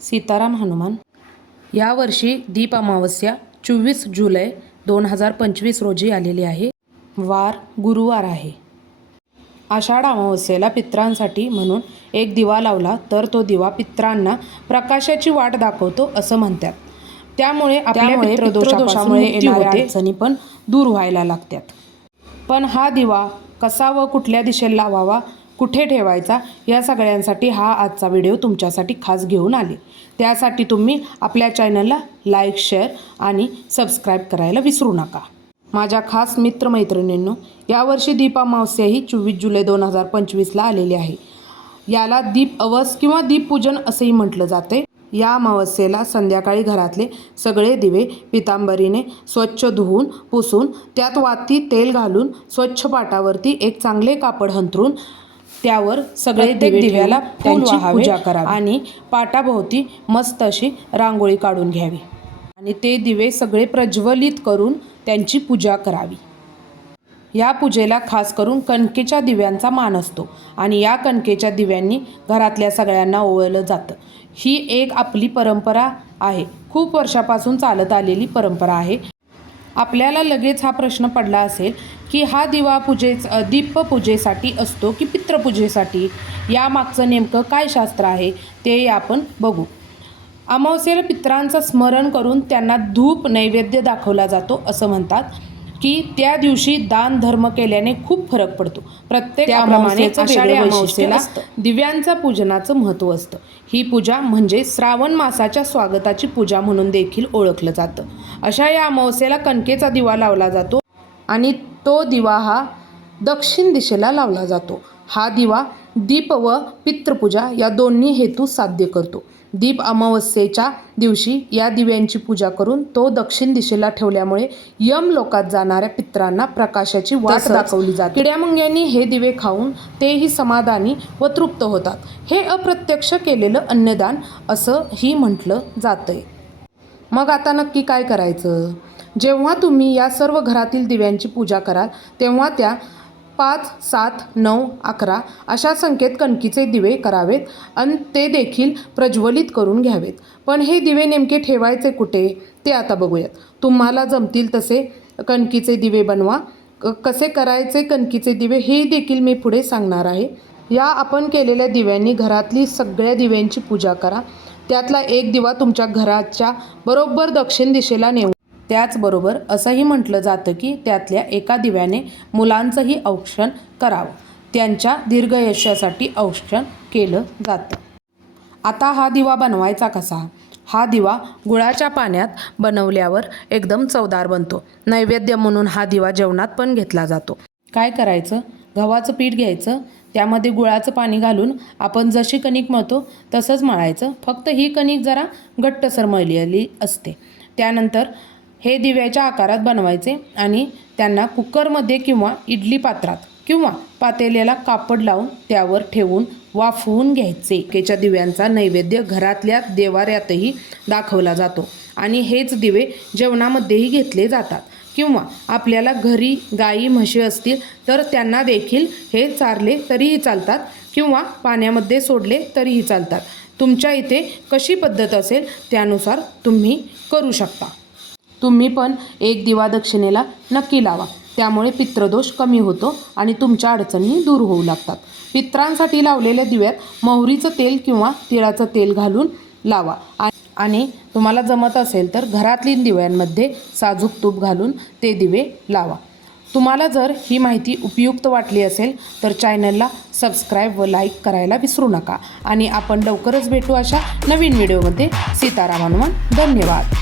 सीताराम हनुमान. यावर्षी दीप अमावस्या चोवीस जुलै दोन हजार पंचवीस रोजी आलेली आहे. वार गुरुवार आहे. आषाढ अमावस्येला पित्रांसाठी म्हणून एक दिवा लावला तर तो दिवा पित्रांना प्रकाशाची वाट दाखवतो असं म्हणतात. त्यामुळे आपल्या पितृदोषामुळे येणाऱ्या अडचणी पण दूर व्हायला लागतात. पण हा दिवा कसा व कुठल्या दिशेला लावावा कुठे ठेवायचा या सगळ्यांसाठी हा आजचा व्हिडिओ तुमच्यासाठी खास घेऊन आले. त्यासाठी तुम्ही आपल्या चॅनलला लाईक शेअर आणि सबस्क्राईब करायला विसरू नका. माझ्या खास मित्रमैत्रिणींनो यावर्षी दीपा अमावस्या ही चोवीस जुलै दोन हजार पंचवीसला आलेली आहे. याला दीप अवस किंवा दीपपूजन असंही म्हटलं जाते. या अमावस्येला संध्याकाळी घरातले सगळे दिवे पितांबरीने स्वच्छ धुवून पुसून त्यात वाती तेल घालून स्वच्छ पाटावरती एक चांगले कापड हंतरून त्यावर सगळे दिवे दिव्याला फूल पूजा आणि पाटाभोवती मस्त अशी रांगोळी काढून घ्यावी. आणि ते दिवे सगळे प्रज्वलित करून त्यांची पूजा करावी. या पूजेला खास करून कणकेच्या दिव्यांचा मान असतो आणि या कणकेच्या दिव्यांनी घरातल्या सगळ्यांना ओवळलं जातं. ही एक आपली परंपरा आहे. खूप वर्षापासून चालत आलेली परंपरा आहे. आपल्याला लगेच हा प्रश्न पडला असेल की हा दिवा पूजे दीपपूजेसाठी दीप पूजेसाठी असतो की पितृपूजेसाठी यामागचं नेमकं काय शास्त्र आहे ते आपण बघू. अमावस्येला पित्रांचं स्मरण करून त्यांना धूप नैवेद्य दाखवला जातो असं म्हणतात. की त्या दिवशी दान धर्म केल्याने खूप फरक पडतो. प्रत्येक आषाढी अमावस्येला दिव्यांचा पूजनाचं महत्त्व असतं. ही पूजा म्हणजे श्रावण मासाच्या स्वागताची पूजा म्हणून देखील ओळखलं जातं. अशा या अमावस्येला कणकेचा दिवा लावला जातो आणि तो दिवा हा दक्षिण दिशेला लावला जातो. हा दिवा दीप व पितृपूजा या दोन्ही हेतू साध्य करतो. दीप अमावस्येच्या दिवशी या दिव्यांची पूजा करून तो दक्षिण दिशेला ठेवल्यामुळे यम लोकात जाणाऱ्या पित्रांना प्रकाशाची वाट दाखवली जाते. किड्यामुंग्यांनी हे दिवे खाऊन तेही समाधानी व तृप्त होतात. हे अप्रत्यक्ष केलेलं अन्नदान असं ही म्हटलं जातंय. मग आता नक्की काय करायचं? जेव्हा तुम्ही या सर्व घरातील दिव्यांची पूजा कराल तेव्हा त्या पाच सात नऊ अकरा अशा संख्येत कणकीचे दिवे करावेत आणि ते देखील प्रज्वलित करून घ्यावेत. पण हे दिवे नेमके ठेवायचे कुठे? ते आता बघूयात. तुम्हाला जमतील तसे कणकीचे दिवे बनवा. क- कसे करायचे कणकीचे दिवे हे देखील मी पुढे सांगणार आहे. या आपण केलेल्या दिव्यांनी घरातली सगळ्या दिव्यांची पूजा करा. त्यातला एक दिवा तुमच्या घराच्या बरोबर दक्षिण दिशेला नेऊ त्याचबरोबर असंही म्हटलं जातं की त्यातल्या एका दिव्याने मुलांचंही औक्षण करावं. त्यांच्या दीर्घयशासाठी औक्षण केलं जातं. आता हा दिवा बनवायचा कसा? हा दिवा गुळाच्या पाण्यात बनवल्यावर एकदम चवदार बनतो. नैवेद्य म्हणून हा दिवा जेवणात पण घेतला जातो. काय करायचं? गव्हाचं पीठ घ्यायचं. त्यामध्ये गुळाचं पाणी घालून आपण जशी कणिक मळतो तसंच मळायचं. फक्त ही कणिक जरा घट्टसर मळलेली असते. त्यानंतर हे दिव्याच्या आकारात बनवायचे आणि त्यांना कुकरमध्ये किंवा इडली पात्रात किंवा पातेल्याला कापड लावून त्यावर ठेवून वाफवून घ्यायचे. केच्या दिव्यांचा नैवेद्य घरातल्या देवाऱ्यातही दाखवला जातो आणि हेच दिवे जेवणामध्येही घेतले जातात. किंवा आपल्याला घरी गाई म्हशी असतील तर त्यांना देखील हे चारले तरीही चालतात किंवा पाण्यामध्ये सोडले तरीही चालतात. तुमच्या इथे कशी पद्धत असेल त्यानुसार तुम्ही करू शकता. तुम्ही पण एक दिवा दक्षिणेला नक्की लावा. त्यामुळे पित्रदोष कमी होतो आणि तुमच्या अडचणी दूर होऊ लागतात. पित्रांसाठी लावलेल्या दिव्यात मोहरीचं तेल किंवा तिळाचं तेल घालून लावा. आणि तुम्हाला जमत असेल तर घरातली दिव्यांमध्ये साजूक तूप घालून ते दिवे लावा. तुम्हाला जर ही माहिती उपयुक्त वाटली असेल तर चॅनलला सबस्क्राईब व लाईक करायला विसरू नका. आणि आपण लवकरच भेटू अशा नवीन व्हिडिओमध्ये. सीताराम हनुमान धन्यवाद.